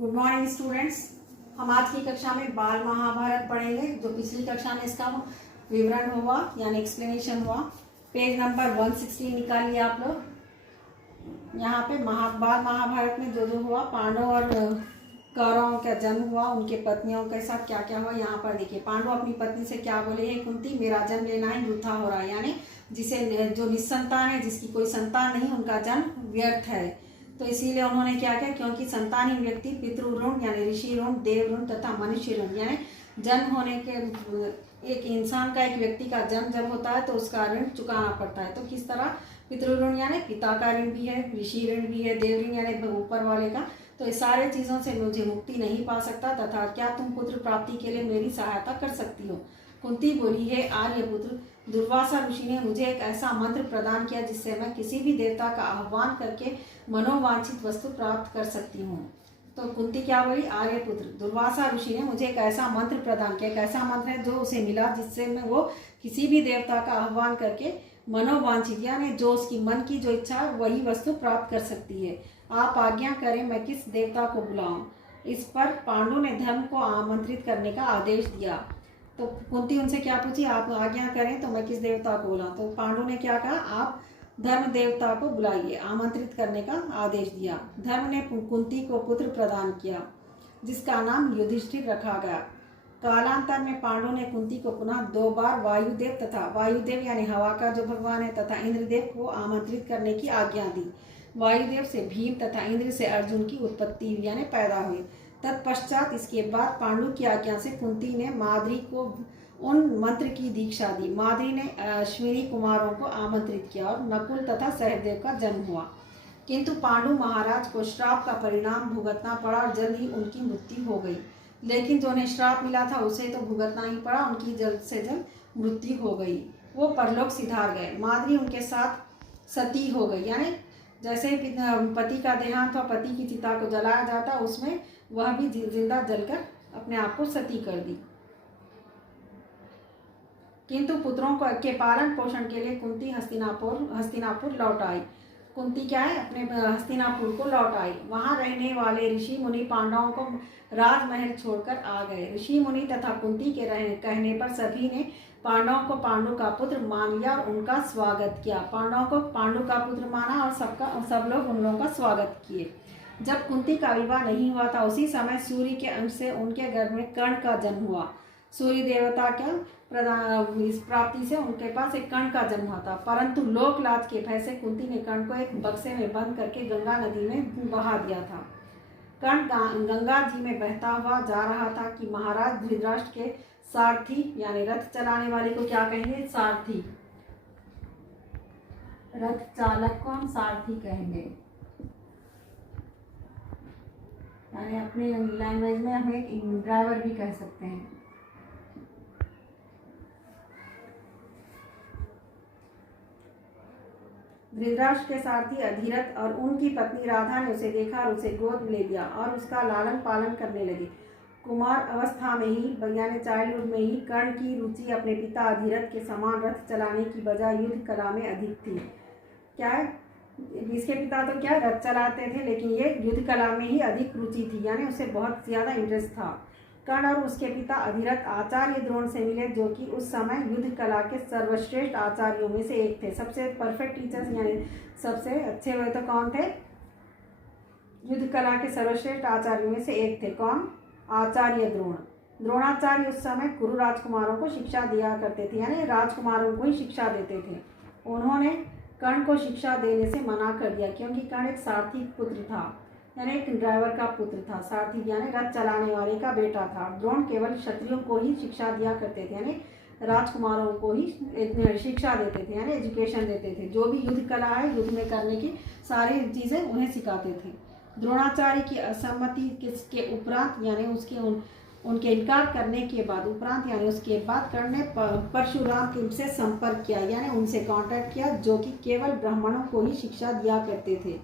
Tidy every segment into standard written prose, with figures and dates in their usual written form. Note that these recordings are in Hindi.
Good morning students. हम आज की कक्षा में बाल महाभारत पढ़ेंगे। जो पिछली कक्षा में इसका विवरण हुआ यानी एक्सप्लेनेशन हुआ। पेज नंबर 116 निकालिए आप लोग। यहाँ पे बाल महाभारत में जो जो हुआ, पांडव और कौरवों का जन्म हुआ, उनके पत्नियों के साथ क्या क्या हुआ यहाँ पर देखिए। पांडव अपनी पत्नी से क्या बोले, हे कुंती मेरा जन्म लेना है, वृथा हो रहा है, यानी जिसे जो निस्संतान है, जिसकी कोई संतान नहीं, उनका जन्म व्यर्थ है। तो इसीलिए उन्होंने क्या किया, क्योंकि संतानहीन व्यक्ति पितृ ऋण यानी ऋषि ऋण, देव ऋण तथा मनुष्य ऋण यानी जन्म होने के एक इंसान का, एक व्यक्ति का जन्म जब होता है तो उसका ऋण चुकाना पड़ता है। तो किस तरह पितृ ऋण यानी पिता का ऋण भी है, ऋषि ऋण भी है, देव ऋण यानी ऊपर वाले का। तो इस सारे चीज़ों से मुझे मुक्ति नहीं पा सकता, तथा क्या तुम पुत्र प्राप्ति के लिए मेरी सहायता कर सकती हो। कुंती बोली, है आर्यपुत्र, दुर्वासा ऋषि ने मुझे एक ऐसा मंत्र प्रदान किया जिससे मैं किसी भी देवता का आह्वान करके मनोवांछित वस्तु प्राप्त कर सकती हूँ। तो कुंती क्या बोली, आर्यपुत्र दुर्वासा ऋषि ने मुझे एक ऐसा मंत्र प्रदान किया। एक ऐसा मंत्र है जो उसे मिला जिससे मैं वो किसी भी देवता का आह्वान करके मनोवांछित यानी जो उसकी मन की जो इच्छा है वही वस्तु प्राप्त कर सकती है। आप आज्ञा करें मैं किस देवता को बुलाऊं। इस पर पांडु ने धर्म को आमंत्रित करने का आदेश दिया। तो कुंती उनसे क्या पूछी, आप आज्ञा करें तो मैं किस देवता को बुलाऊं। तो पांडु ने क्या कहा, आप धर्म देवता को बुलाइए, आमंत्रित करने का आदेश दिया। धर्म ने कुंती को पुत्र प्रदान किया जिसका नाम युधिष्ठिर रखा गया। कालांतर में पांडु ने कुंती को पुनः 2 बार वायुदेव तथा वायुदेव यानी हवा का जो भगवान है तथा इंद्रदेव को आमंत्रित करने की आज्ञा दी। वायुदेव से भीम तथा इंद्र से अर्जुन की उत्पत्ति यानी पैदा हुई। तत्पश्चात इसके बाद पांडु की आज्ञा से कुंती ने माद्री को उन मंत्र की दीक्षा दी। माद्री ने अश्विनी कुमारों को आमंत्रित किया और नकुल तथा सहदेव का जन्म हुआ। किंतु पांडु महाराज को श्राप का परिणाम भुगतना पड़ा और जल्द ही उनकी मृत्यु हो गई। लेकिन जो उन्हें श्राप मिला था उसे तो भुगतना ही पड़ा, उनकी जल्द से जल्द मृत्यु हो गई। वो परलोक सिधार गए। माद्री उनके साथ सती हो गई, यानी जैसे पति का देहांत हुआ, पति की चिता को जलाया जाता, उसमें वह भी जिंदा जलकर अपने आप को सती कर दी। किंतु पुत्रों को के पालन पोषण के लिए कुंती हस्तिनापुर लौट आई। कुंती क्या है, अपने हस्तिनापुर को लौट आई। वहां रहने वाले ऋषि मुनि पांडवों को राजमहल छोड़कर आ गए। ऋषि मुनि तथा कुंती के कहने पर सभी ने पांडवों को पांडु का पुत्र मान लिया और उनका स्वागत किया। पांडवों को पांडु का पुत्र माना और सब लोग उन लोगों का स्वागत किए। जब कुंती का विवाह नहीं हुआ था उसी समय सूर्य के अंश से उनके गर्भ में कर्ण का जन्म हुआ। सूर्य देवता के इस प्राप्ति से उनके पास एक कर्ण का जन्म हुआ था, परंतु लोक लाज के भय से कुंती ने कर्ण को एक बक्से में बंद करके गंगा नदी में बहा दिया था। कर्ण गंगा जी में बहता हुआ जा रहा था कि महाराज धृतराष्ट्र के सारथी यानी रथ चलाने वाले को क्या कहेंगे, सारथी। रथ चालक को हम सारथी कहेंगे, यानी अपनी लैंग्वेज में हम एक ड्राइवर भी कह सकते हैं। धृतराष्ट्र के सारथी अधिरथ और उनकी पत्नी राधा ने उसे देखा और उसे गोद में ले लिया और उसका लालन पालन करने लगे। कुमार अवस्था में ही यानी चाइल्डहुड में ही कर्ण की रुचि अपने पिता अधिरथ के समान रथ चलाने की बजाय युद्ध कला में अधिक थी। क्या है, इसके पिता तो क्या रथ चलाते थे, लेकिन ये युद्ध कला में ही अधिक रुचि थी, यानी उसे बहुत ज़्यादा इंटरेस्ट था। कर्ण और उसके पिता अधिरथ आचार्य द्रोण से मिले, जो कि उस समय युद्ध कला के सर्वश्रेष्ठ आचार्यों में से एक थे। सबसे परफेक्ट टीचर्स यानी सबसे अच्छे हुए तो कौन थे, युद्ध कला के सर्वश्रेष्ठ आचार्यों में से एक थे। कौन, आचार्य द्रोण। द्रोणाचार्य उस समय कुरु राजकुमारों को शिक्षा दिया करते थे, यानी राजकुमारों को ही शिक्षा देते थे। उन्होंने कर्ण को शिक्षा देने से मना कर दिया क्योंकि कर्ण एक सारथी पुत्र था, यानी एक ड्राइवर का पुत्र था। सारथी यानी रथ चलाने वाले का बेटा था। द्रोण केवल क्षत्रियों को ही शिक्षा दिया करते थे, यानी राजकुमारों को ही शिक्षा देते थे, यानी एजुकेशन देते थे। जो भी युद्ध कला है, युद्ध में करने की सारी चीज़ें उन्हें सिखाते थे। द्रोणाचार्य की असम्मति के उपरांत यानी उनके इनकार करने के बाद यानी उसके बाद कर्ण ने परशुराम से संपर्क किया, यानी उनसे कांटेक्ट किया, जो कि केवल ब्राह्मणों को ही शिक्षा दिया करते थे।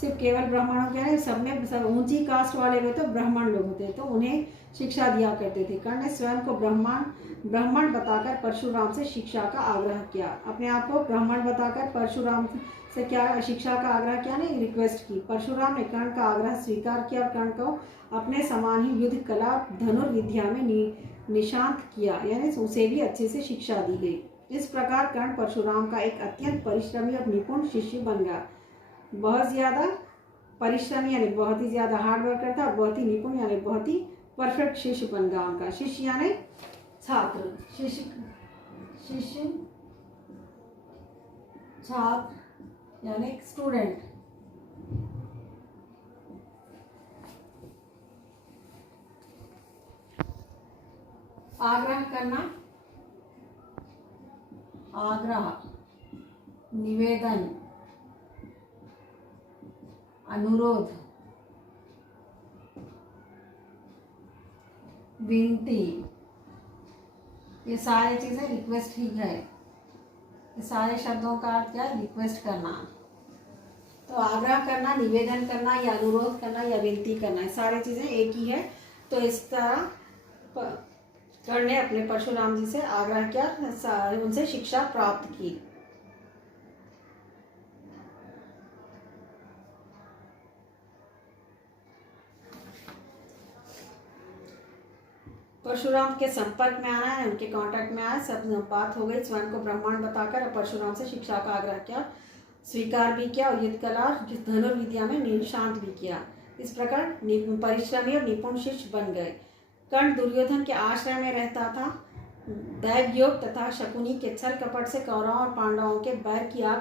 सिर्फ केवल ब्राह्मणों के नहीं, सब में सब ऊंची कास्ट वाले में तो ब्राह्मण लोग होते, तो उन्हें शिक्षा दिया करते थे। कर्ण ने स्वयं को ब्राह्मण बताकर परशुराम से शिक्षा का आग्रह किया। अपने आप को ब्राह्मण बताकर परशुराम से क्या शिक्षा का आग्रह किया, नहीं रिक्वेस्ट की। परशुराम ने कर्ण का आग्रह स्वीकार किया और कर्ण को अपने समान ही युद्ध कला धनुर्विद्या में निशांत किया, यानी उसे भी अच्छे से शिक्षा दी गई। इस प्रकार कर्ण परशुराम का एक अत्यंत परिश्रमी और निपुण शिष्य बन गया। बहुत ज़्यादा परिश्रमी यानी बहुत ही ज़्यादा हार्ड वर्कर था, और बहुत ही निपुण यानी बहुत ही परफेक्ट शिष्य बन गया उनका। शिष्य यानी छात्र, शिष्य छात्र यानी स्टूडेंट। आग्रह करना, आग्रह, निवेदन, अनुरोध, विनती, ये सारी चीजें रिक्वेस्ट ही है। ये सारे शब्दों का अर्थ क्या है? रिक्वेस्ट करना। तो आग्रह करना, निवेदन करना या अनुरोध करना या विनती करना, ये सारी चीजें एक ही है। तो इस तरह कर्ण ने अपने परशुराम जी से आग्रह किया, उनसे शिक्षा प्राप्त की। परशुराम के संपर्क में आना है, उनके कांटेक्ट में आया, सब बात हो गई। स्वयं को ब्राह्मण बताकर परशुराम से शिक्षा का आग्रह किया, स्वीकार भी किया और युद्ध कला धनुर्विद्या में निशांत भी किया। इस प्रकार परिश्रमी और निपुण शिष्य बन गए। कर्ण दुर्योधन के आश्रय में रहता था। दैवयोग तथा शकुनी के छल कपट से कौरवों और पांडवों के बैर की आग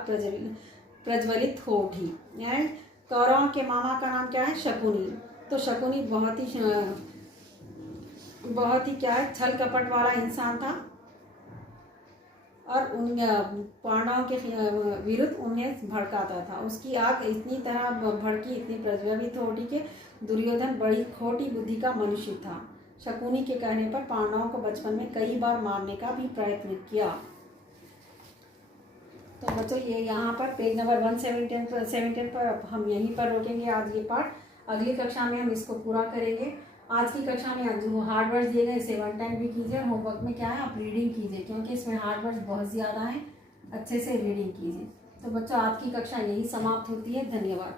प्रज्वलित हो उठी। यानी कौरवों के मामा का नाम क्या है? शकुनी। तो शकुनी बहुत ही क्या है, छल कपट वाला इंसान था, और उन पांडवों के विरुद्ध उन्हें भड़काता था। उसकी आग इतनी तरह भड़की, इतनी प्रज्वलित हो उठी कि दुर्योधन बड़ी खोटी बुद्धि का मनुष्य था। शकुनी के कहने पर पांडवों को बचपन में कई बार मारने का भी प्रयत्न किया। तो बच्चों ये यहाँ पर पेज नंबर 117 पर हम यहीं पर रोकेंगे आज ये पार्ट। अगली कक्षा में हम इसको पूरा करेंगे। आज की कक्षा में जो हार्ड वर्ड्स दिए गए इसे 1 टाइम भी कीजिए। होमवर्क में क्या है, आप रीडिंग कीजिए, क्योंकि इसमें हार्ड वर्ड्स बहुत ज़्यादा हैं। अच्छे से रीडिंग कीजिए। तो बच्चों आज की कक्षा यही समाप्त होती है। धन्यवाद।